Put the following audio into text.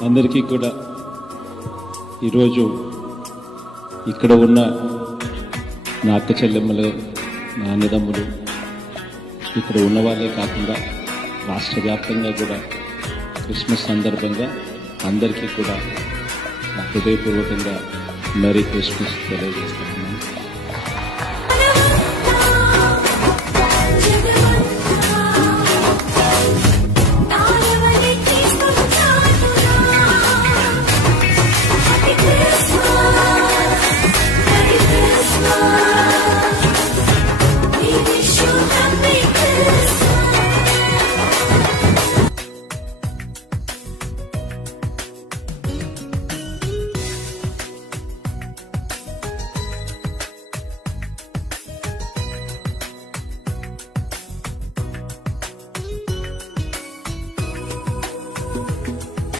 అందరికీ కూడా ఈరోజు ఇక్కడ ఉన్న నా అక్క చెల్లెమ్మలు, నా అన్నదమ్ములు, ఇక్కడ ఉన్న వాళ్ళే కాకుండా రాష్ట్ర వ్యాప్తంగా కూడా క్రిస్మస్ సందర్భంగా అందరికీ కూడా హృదయపూర్వకంగా మెరీ క్రిస్మస్ తెలియజేస్తాను.